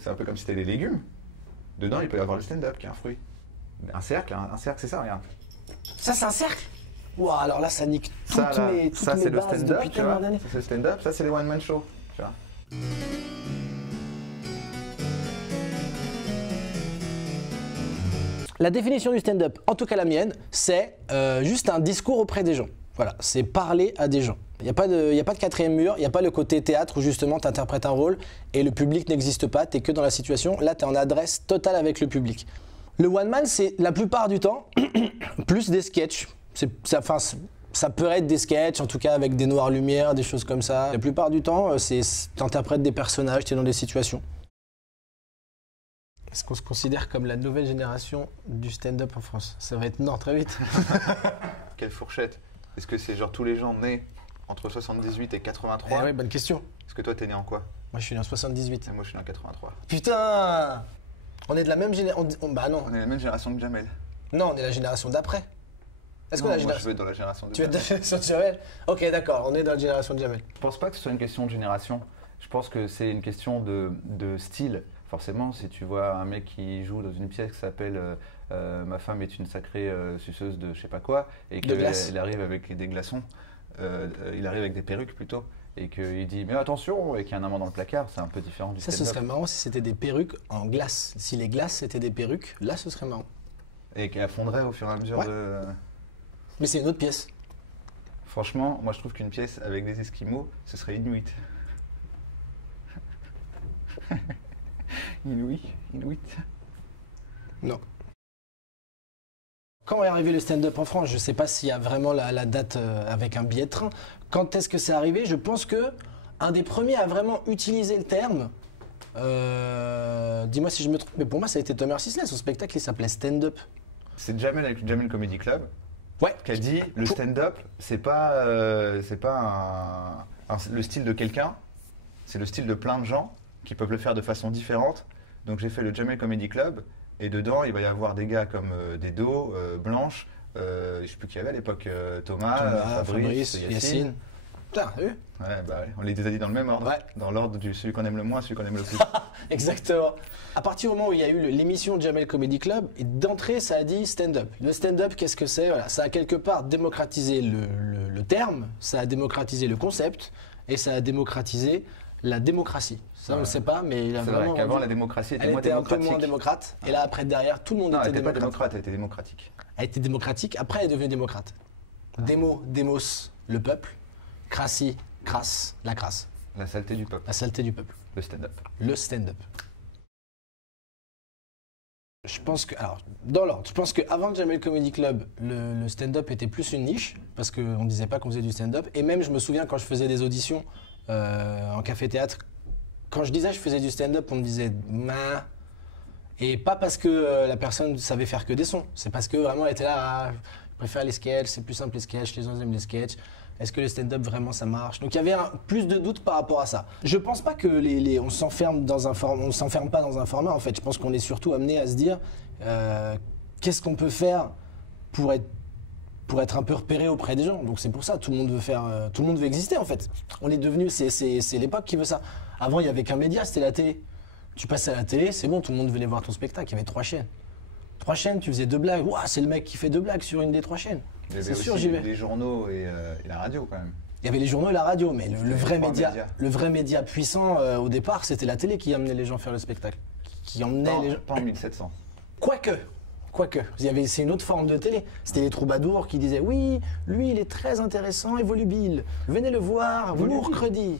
C'est un peu comme si c'était des légumes. Dedans, il peut y avoir le stand-up qui est un fruit. Un cercle, c'est ça, regarde. Ça, c'est un cercle. Ouah, alors là, ça nique toutes Ça, mes c'est le bases stand-up, depuis tu vois. tellement d'années. Ça, c'est le stand-up, ça, c'est les one-man show. Tu vois. La définition du stand-up, en tout cas la mienne, c'est juste un discours auprès des gens. Voilà, c'est parler à des gens. Il n'y a pas de quatrième mur, il n'y a pas le côté théâtre où justement tu interprètes un rôle et le public n'existe pas, tu es que dans la situation. Là, tu es en adresse totale avec le public. Le one-man, c'est la plupart du temps plus des sketchs. Ça peut être des sketchs, en tout cas avec des noirs lumières, des choses comme ça. La plupart du temps, tu interprètes des personnages, tu es dans des situations. Est-ce qu'on se considère comme la nouvelle génération du stand-up en France? Ça va être non très vite. Quelle fourchette? Est-ce que c'est genre tous les gens nés entre 78 et 83? Eh ouais, bonne question. Est-ce que toi, t'es né en quoi? Moi, je suis né en 78. Et moi, je suis né en 83. Putain! On est de la même génération. Bah non. On est la même génération que Jamel. Non, on est la génération d'après. Est-ce que la Moi, génération. je veux être dans la génération de Tu es de la Jamel. génération de Jamel? Ok, d'accord, on est dans la génération de Jamel. Je pense pas que ce soit une question de génération. Je pense que c'est une question de style. Forcément, si tu vois un mec qui joue dans une pièce qui s'appelle Ma femme est une sacrée suceuse de je sais pas quoi, et qu'il arrive avec des glaçons, il arrive avec des perruques plutôt, et qu'il dit mais attention, et qu'il y a un amant dans le placard, c'est un peu différent du Ça, stand-up. ce serait marrant si c'était des perruques en glace. Si les glaces étaient des perruques, là, ce serait marrant. Et qu'elle fondrait au fur et à mesure Ouais. de... Mais c'est une autre pièce. Franchement, moi je trouve qu'une pièce avec des Esquimaux, ce serait Inuit. Inuit. Non. Quand est arrivé le stand-up en France? Je ne sais pas s'il y a vraiment la date avec un billet de train. Quand est-ce que c'est arrivé? Je pense que un des premiers à vraiment utiliser le terme, dis-moi si je me trompe, mais pour moi ça a été Thomas Sisley, son spectacle il s'appelait stand-up. C'est Jamel avec le Jamel Comedy Club. Ouais. Qui a dit le stand-up, c'est pas le style de quelqu'un, c'est le style de plein de gens qui peuvent le faire de façon différente. Donc j'ai fait le Jamel Comedy Club et dedans il va y avoir des gars comme Dedo, Blanche, je sais plus qui y avait à l'époque, Thomas, Fabrice, Yacine. Putain, t'as vu? Ouais, bah ouais, on les a dit dans le même ordre, Ouais. dans l'ordre du celui qu'on aime le moins, celui qu'on aime le plus. Exactement. À partir du moment où il y a eu l'émission Jamel Comedy Club, et d'entrée, ça a dit stand-up. Le stand-up, qu'est-ce que c'est? Voilà, ça a quelque part démocratisé le terme, ça a démocratisé le concept, et ça a démocratisé la démocratie. Ça, on ne le sait pas, mais il a C'est vraiment... vrai qu'avant la démocratie était elle moins était un peu démocratique. moins démocrate, et là, après, derrière, tout le monde Non, était elle était pas démocrate. démocrate, elle était démocratique. Elle était démocratique, après, elle est devenue démocrate. Démos, le peuple. Crassie, crasse, la crasse. La saleté du peuple, La saleté du peuple. le stand-up. Le stand-up. Je pense que, alors, dans l'ordre, je pense qu'avant le Jamel Comedy Club, le stand-up était plus une niche, parce qu'on ne disait pas qu'on faisait du stand-up. Et même, je me souviens, quand je faisais des auditions en café-théâtre, quand je disais que je faisais du stand-up, on me disait « ma ». Et pas parce que la personne savait faire que des sons, c'est parce que vraiment elle était là, ah, je préfère les sketchs, c'est plus simple les sketchs, les gens aiment les sketchs. Est-ce que le stand-up vraiment ça marche? Donc il y avait plus de doutes par rapport à ça. Je pense pas que on s'enferme dans un format, on s'enferme pas dans un format en fait. Je pense qu'on est surtout amené à se dire qu'est-ce qu'on peut faire pour être un peu repéré auprès des gens. Donc c'est pour ça tout le monde veut faire, tout le monde veut exister en fait. On est devenu, c'est l'époque qui veut ça. Avant il y avait qu'un média, c'était la télé. Tu passais à la télé, c'est bon, tout le monde venait voir ton spectacle. Il y avait 3 chaînes. 3 chaînes, tu faisais 2 blagues. Ouah, c'est le mec qui fait 2 blagues sur une des 3 chaînes. Il y avait C'est sûr, aussi j'y vais. les journaux et la radio quand même. Il y avait les journaux et la radio, mais le vrai trois média, médias. le vrai média puissant au départ, c'était la télé qui amenait les gens faire le spectacle. Qui emmenait les gens. Pas en 1700. Quoique. C'est une autre forme de télé. C'était les troubadours qui disaient oui, lui il est très intéressant et volubile. Venez le voir, mercredi.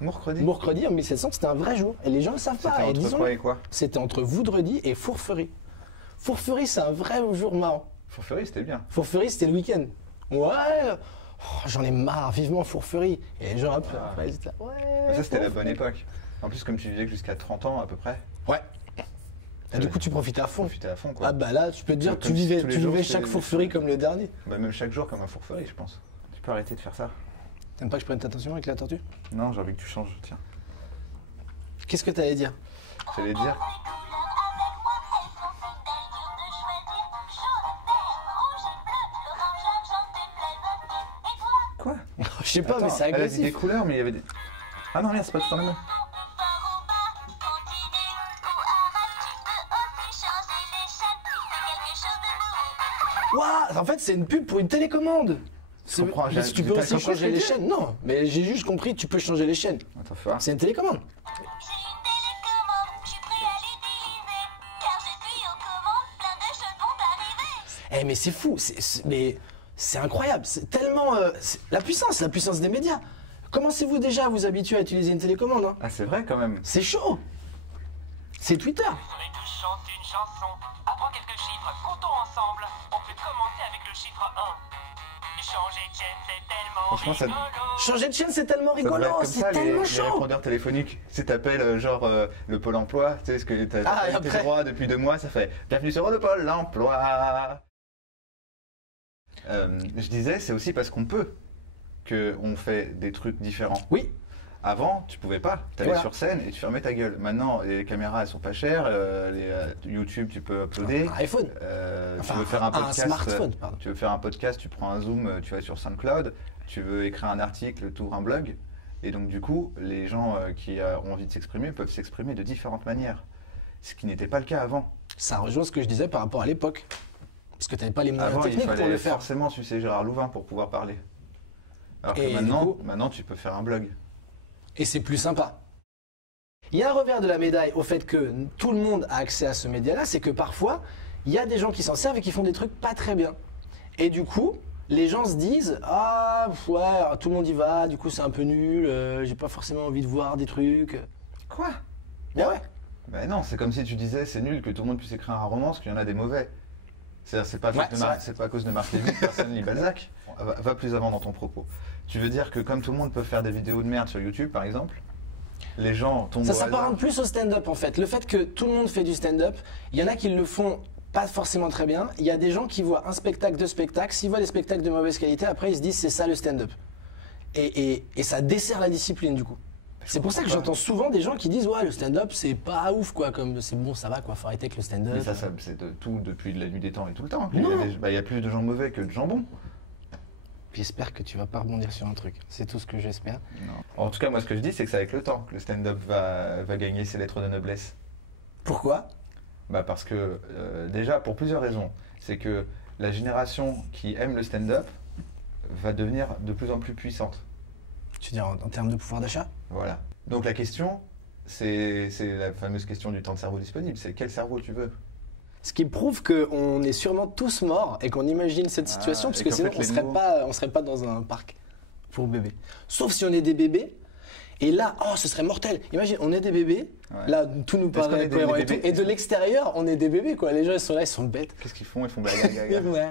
Mercredi en 1700, c'était un vrai jour. Et les gens ne le savent pas. C'était Et entre disons, quoi et quoi? c'était entre Voudredi et Fourferie. Fourferie, c'est un vrai jour marrant. Fourferie, c'était bien. Fourferie, c'était le week-end. Ouais, oh, j'en ai marre, vivement Fourferie. Et les gens, hop, ils étaient là, ouais. Mais ça, c'était la Fourferie. bonne époque. En plus, comme tu disais que jusqu'à 30 ans à peu près, Ouais. Et du coup, tu profitais à fond. profitais à fond quoi. Ah bah là, tu peux te dire, Comme tu si vivais, tous les tu jours, vivais c'était chaque des Fourferie choses. comme le dernier. Bah, même chaque jour comme un fourferie, je pense. Tu peux arrêter de faire ça? T'aimes pas que je prenne ta attention avec la tortue? Non, j'ai envie que tu changes, tiens. Qu'est-ce que t'allais dire? J'allais dire, quoi? Je sais pas, mais c'est Elle a dit des agressif. couleurs, mais il y avait des... Ah non, merde, c'est pas tout en même. Waouh, en fait, c'est une pub pour une télécommande. Je comprends, Mais tu peux t'as aussi compris changer ce que les tu dis chaînes. Non, mais j'ai juste compris, tu peux changer les chaînes. Attends, fais voir. C'est une télécommande. J'ai une télécommande, je suis prêt à l'utiliser. Car je suis aux commandes, plein de choses vont arriver. Eh, mais c'est fou, mais c'est incroyable. C'est tellement. La puissance des médias. Commencez-vous déjà à vous habituer à utiliser une télécommande, hein. Ah, c'est vrai quand même. C'est chaud. C'est Twitter. Serait tous chanter une chanson. Apprends quelques chiffres, comptons ensemble. On peut commencer avec le chiffre 1. Changer de chaîne, c'est tellement Franchement, ça- rigolo. Changer de chaîne, c'est tellement Ça devrait être rigolo, comme c'est ça, tellement les chaud. répondeurs téléphoniques. Tu t'appelles genre le Pôle emploi, tu sais ce que t'as Ah, et tes après droits depuis 2 mois, ça fait bienvenue sur le Pôle emploi. Je disais, c'est aussi parce qu'on peut qu'on fait des trucs différents. Oui, Avant, tu pouvais pas. Tu allais Voilà. sur scène et tu fermais ta gueule. Maintenant, les caméras, elles sont pas chères. YouTube, tu peux uploader. un iPhone. Tu veux faire un podcast. smartphone, pardon. Tu veux faire un podcast, tu prends un Zoom, tu vas sur SoundCloud. Tu veux écrire un article, tu ouvres un blog. Et donc, du coup, les gens qui ont envie de s'exprimer peuvent s'exprimer de différentes manières. Ce qui n'était pas le cas avant. Ça rejoint ce que je disais par rapport à l'époque. Parce que tu n'avais pas les moyens Avant, il techniques pour fallait le faire. forcément sucer Gérard Louvain pour pouvoir parler. Alors que Et du maintenant, coup- maintenant, tu peux faire un blog. Et c'est plus sympa. Il y a un revers de la médaille au fait que tout le monde a accès à ce média-là, c'est que parfois, il y a des gens qui s'en servent et qui font des trucs pas très bien. Et du coup, les gens se disent ah ouais, tout le monde y va, du coup c'est un peu nul, j'ai pas forcément envie de voir des trucs. Quoi? Ben ouais. Ben non, c'est comme si tu disais c'est nul que tout le monde puisse écrire un roman parce qu'il y en a des mauvais. C'est-à-dire, c'est pas, Ouais, faute de c'est vrai. c'est pas à cause de Marc Lévy que personne lit Balzac. Va plus avant dans ton propos. Tu veux dire que comme tout le monde peut faire des vidéos de merde sur YouTube par exemple, les gens tombent Ça au hasard. s'apparente plus au stand-up en fait. Le fait que tout le monde fait du stand-up, il y en a qui le font pas forcément très bien. Il y a des gens qui voient un spectacle, deux spectacles. S'ils voient des spectacles de mauvaise qualité, après ils se disent c'est ça le stand-up. Et ça dessert la discipline du coup. C'est pour ça que comprends j'entends souvent des gens qui disent ouais le stand-up c'est pas ouf quoi, comme c'est bon ça va quoi, faut arrêter avec le stand-up. Mais ça, c'est de tout depuis la nuit des temps et tout le temps. Non. Il y a plus de gens mauvais que de gens bons. J'espère que tu vas pas rebondir sur un truc. C'est tout ce que j'espère. Non. En tout cas, moi, ce que je dis, c'est que c'est avec le temps que le stand-up va gagner ses lettres de noblesse. Pourquoi? Bah parce que, déjà, pour plusieurs raisons. C'est que la génération qui aime le stand-up va devenir de plus en plus puissante. Tu veux dire en termes de pouvoir d'achat? Voilà. Donc la question, c'est la fameuse question du temps de cerveau disponible. C'est quel cerveau tu veux? Ce qui prouve qu'on est sûrement tous morts et qu'on imagine cette situation, parce et que qu'en sinon fait, on les serait mots- pas, on serait pas dans un parc pour bébés. Sauf si on est des bébés. Et là, oh, ce serait mortel. Imagine, on est des bébés. Ouais. Là, tout nous Est-ce qu'on paraît est des cohérent et bébés tout. Et de l'extérieur, on est des bébés, quoi. Les gens, ils sont là, ils sont bêtes. Qu'est-ce qu'ils font? Ils font blague. Ouais.